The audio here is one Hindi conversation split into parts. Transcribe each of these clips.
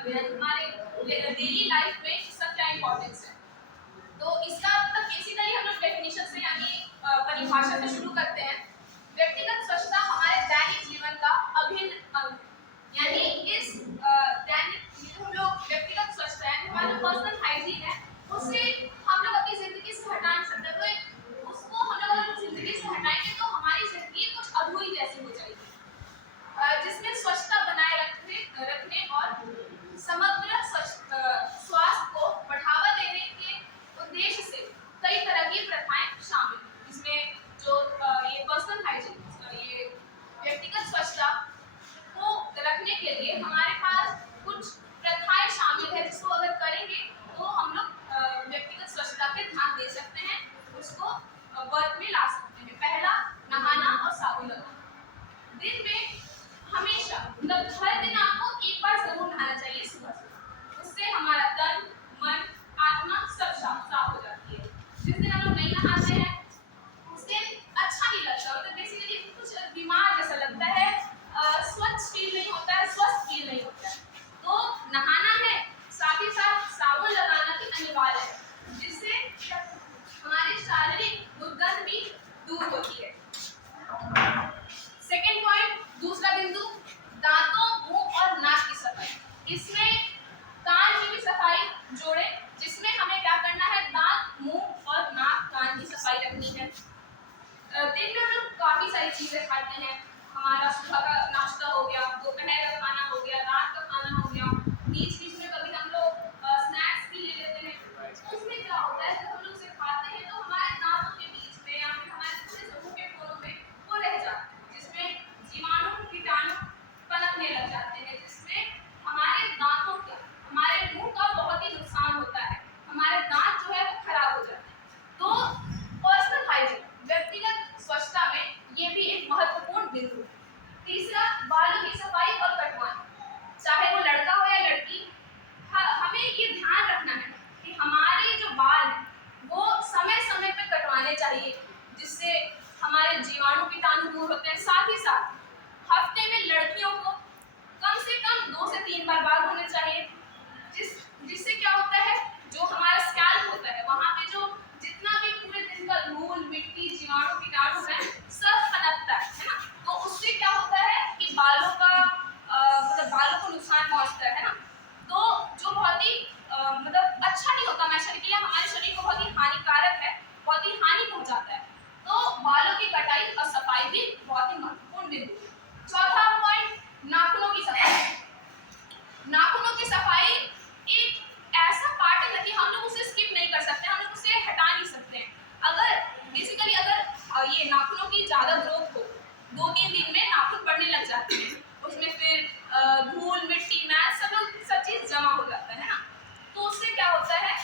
हमारे डेली लाइफ में इसका क्या इम्पोर्टेंस है। तो इसका मतलब बेसिकली हम लोग डेफिनेशन से यानी परिभाषा से शुरू करते हैं। व्यक्तिगत स्वच्छता हमारे दैनिक जीवन का अभिन्न अंग है। यानी इस दैनिक हम लोग व्यक्तिगत स्वच्छता है हमारा पर्सनल हाइजीन है, उससे हम लोग अपनी जिंदगी से हटा नहीं सकते। तो उसको हम लोग अगर जिंदगी से हटाएंगे तो हमारी जिंदगी कुछ अधूरी जैसी हो जाएगी। जिसमें स्वच्छता बनाए रखने और समग्र स्वास्थ्य को बढ़ावा देने के उद्देश्य से कई तरह की प्रथाएं शामिल हैं। इसमें जो ये पर्सनल हाइजीन ये व्यक्तिगत स्वच्छता को रखने के लिए हमारे पास कुछ प्रथाएं शामिल है, जिसको अगर करेंगे तो हम लोग व्यक्तिगत स्वच्छता पे ध्यान दे सकते हैं, उसको वर्क में ला सकते हैं। पहला, नहाना और साबुन लगाना। दिन में हमेशा मतलब हर दिन आपको एक बार जरूर नहाना चाहिए सुबह। उससे हमारा तन, मन, आत्मा सब साफ हो जाती है। जिस दिन हम लोग नहीं नहाते हैं उस दिन अच्छा नहीं लगता, मतलब बेसिकली कुछ बीमार जैसा लगता है, स्वच्छ फील नहीं होता है, स्वस्थ फील नहीं होता है। तो नहाना है, साथ ही साथ साबुन लगाना भी अनिवार्य है, जिससे हमारी शारीरिक दुर्गंध भी दूर होती है। सेकेंड पॉइंट, दूसरा बिंदु, दांतों, मुंह और नाक की सफाई। इसमें कान की भी सफाई जोड़े, जिसमें हमें क्या करना है, दांत, मुंह और नाक, कान की सफाई रखनी है। दिन में हम लोग काफी सारी चीजें खाते हैं। हमारा सुबह का नाश्ता हो गया, दोपहर का खाना हो गया, रात का खाना हो गया, बीच बीच में कभी हम लोग स्नैक्स भी ले लेते हैं। उसमें क्या होता है, जब हम लोग उसे खाते हैं तो हमारे दांतों के बीच में या फिर हमारे पूरे मुंह के कोनों में वो रह जाते हैं, जिसमें जीवाणु, कीटाणु पनपने लग जाते हैं, जिसमें हमारे दांतों का, हमारे मुंह का बहुत ही नुकसान होता है। हमारे दांत जो है वो खराब हो जाते हैं। तो पर्सनल हाइजीन, व्यक्तिगत स्वच्छता में ये भी एक महत्वपूर्ण बिंदु है। तीसरा, बालों की सफाई और कटवाना। चाहे वो लड़का हो या लड़की, हमें ये ध्यान रखना है कि हमारे जो बाल हैं वो समय समय पे कटवाने चाहिए, जिससे हमारे जीवाणु, कीटाणु दूर होते हैं। साथ ही साथ हफ्ते में लड़कियों को कम से कम 2 से 3 बार बाल धोने चाहिए, जिससे क्या होता है, जो हमारा स्कैल्प होता है वहाँ पे जो जितना भी पूरे दिन का धूल, मिट्टी, जीवाणु, कीटाणु है सब पनपता है ना। तो उससे क्या होता है कि बालों का मतलब बालों को नुकसान पहुंचता है ना। तो जो बहुत ही मतलब अच्छा नहीं होता हमारे शरीर के लिए, हमारे शरीर को बहुत ही हानिकारक है, बहुत ही हानि पहुंचाता है। तो बालों की कटाई और सफाई भी बहुत ही महत्वपूर्ण बिंदु है। चौथा पॉइंट, नाखूनों की सफाई। नाखूनों की सफाई एक ऐसा पार्ट है कि हम लोग उसे स्किप नहीं कर सकते, हम लोग उसे हटा नहीं सकते हैं। अगर बेसिकली अगर ये नाखूनों की ज़्यादा ग्रोथ हो, 2-3 दिन में नाखून बढ़ने लग जाते हैं, उसमें फिर धूल, मिट्टी, मैल सब चीज़ जमा हो जाता है ना। तो उससे क्या होता है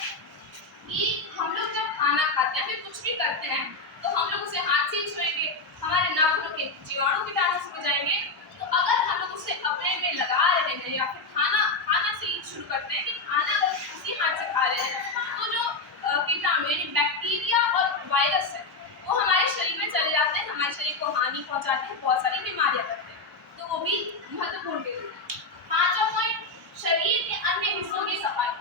कि हम लोग जब खाना खाते हैं, फिर कुछ भी करते हैं, तो हम लोग उसे हाथ से छुएंगे, हमारे नाखूनों के जीवाणु, कीटाणु हो जाएंगे। तो अगर हम लोग उसे अपने में लगा रहे हैं या फिर खाना से ही शुरू करते हैं कि खाना अगर उसी हाथ से खा रहे हैं, तो जो कीटाणु यानी बैक्टीरिया और वायरस है वो हमारे शरीर में चले जाते हैं, हमारे शरीर को हानि पहुंचाते हैं, बहुत सारी बीमारियां करते हैं। तो वो भी महत्वपूर्ण बिंदु है। पांचवा पॉइंट, शरीर के अन्य हिस्सों की सफाई।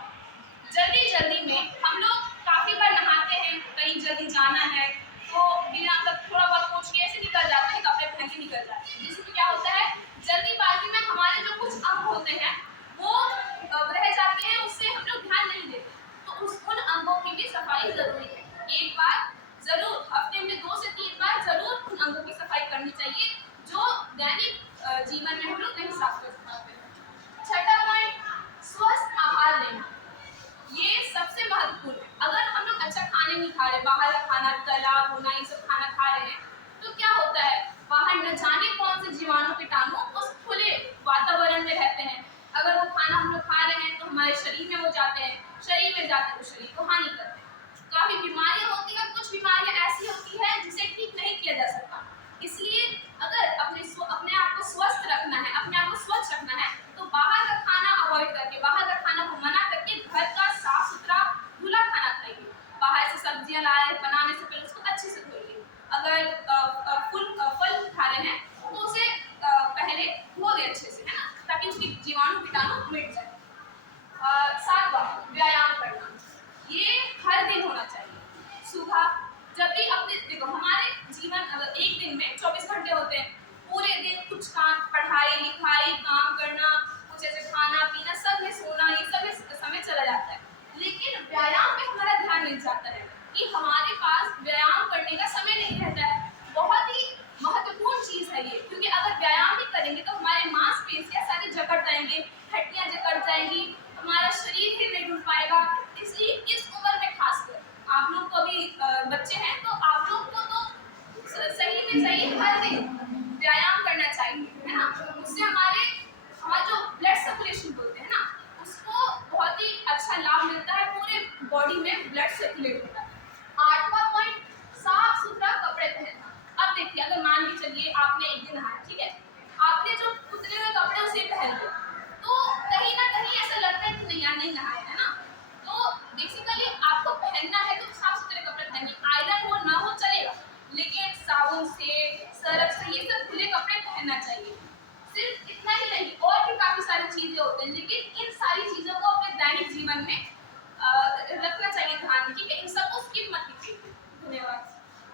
जल्दी में हम लोग काफी बार नहाते हैं, कहीं जल्दी जाना है तो बिना थोड़ा बहुत पोंछ के ऐसे निकल जाते हैं, कपड़े पहन के निकल जाते हैं, जिसमें क्या होता है, जल्दीबाजी में हमारे जो कुछ अंग होते हैं वो रह जाते हैं, उससे हम लोग ध्यान नहीं देते। तो उन अंगों की भी सफाई जरूरी है। एक बार जरूर हफ्ते में 2 से 3 बार जरूर उन अंगों की सफाई करनी चाहिए जो दैनिक जीवन में हम लोग नहीं साफ कर पाते। छठा पॉइंट, स्वस्थ आहार लेना। ये सबसे महत्वपूर्ण है। अगर हम लोग अच्छा खाने नहीं खा रहे, बाहर का खाना, तला भुना ये सब खाना खा रहे हैं, तो क्या होता है, बाहर न जाने कौन से जीवाणु, कीटाणु उस खुले वातावरण में रहते हैं। अगर वो खाना हम लोग खा रहे हैं तो हमारे शरीर में वो जाते हैं, शरीर में जाते हैं तो शरीर को हानि करते हैं। काफी बीमारियां होती हैं, कुछ बीमारियां ऐसी होती है जिसे ठीक नहीं किया जा सकता। इसलिए अगर अपने आप को स्वस्थ रखना है, अपने आप को स्वच्छ रखना है, तो बाहर का खाना अवॉइड करके, बाहर का खाना को मना करके घर का साफ सुथरा धुला खाना खाइए। बाहर से सब्जियां ला रहे हैं, बनाने से पहले उसको अच्छे से धोइए। अगर फल खा रहे हैं तो उसे पहले धो दे अच्छे से, है ना, ताकि उसकी जीवाणु, कीटाणु मिट जाए। सातवां, व्यायाम करना। ये हर दिन होना चाहिए। सुबह जब भी अपने देखो, हमारे जीवन अगर एक दिन में 24 घंटे होते हैं, पूरे दिन कुछ काम, पढ़ाई लिखाई, काम करना, कुछ ऐसे खाना पीना, सब में सोना, ये सब में समय चला जाता है। लेकिन व्यायाम में हमारा ध्यान नहीं जाता है कि हमारे पास व्यायाम करने का समय नहीं रहता है। बहुत ही महत्वपूर्ण चीज है ये, क्योंकि अगर व्यायाम नहीं करेंगे तो हमारे मांसपेशियां सारी जकड़ जाएंगे, हड्डियां जकड़ जाएंगी, हमारा शरीर ही नहीं जुड़ पाएगा। इसलिए इस उम्र में खासकर आप लोग को अभी बच्चे हैं तो आप लोग को तो सही में सही हर दिन व्यायाम करना चाहिए, है ना। उससे हमारा जो ब्लड सर्कुलेशन बोलते हैं ना, उसको बहुत ही अच्छा लाभ मिलता है, पूरे बॉडी में ब्लड सर्कुलेट होता है। आठवां पॉइंट, साफ सुथरा कपड़े पहनना। अब देखिए, अगर मान के चलिए आपने एक दिन नहाया, ठीक है, आपने जो उतरे हुए कपड़े उसे पहन लिए, तो कहीं ना कहीं ऐसा लगता है कि नहीं यार, नहीं नहाया है ना। तो बेसिकली आपको पहनना है तो साफ सुथरे कपड़े पहनिए, आयरन हो ना हो चलेगा, लेकिन साबुन से, सर्फ से, ये सब खुले कपड़े पहनना चाहिए। सिर्फ इतना ही नहीं, और भी काफी सारी चीजें होते हैं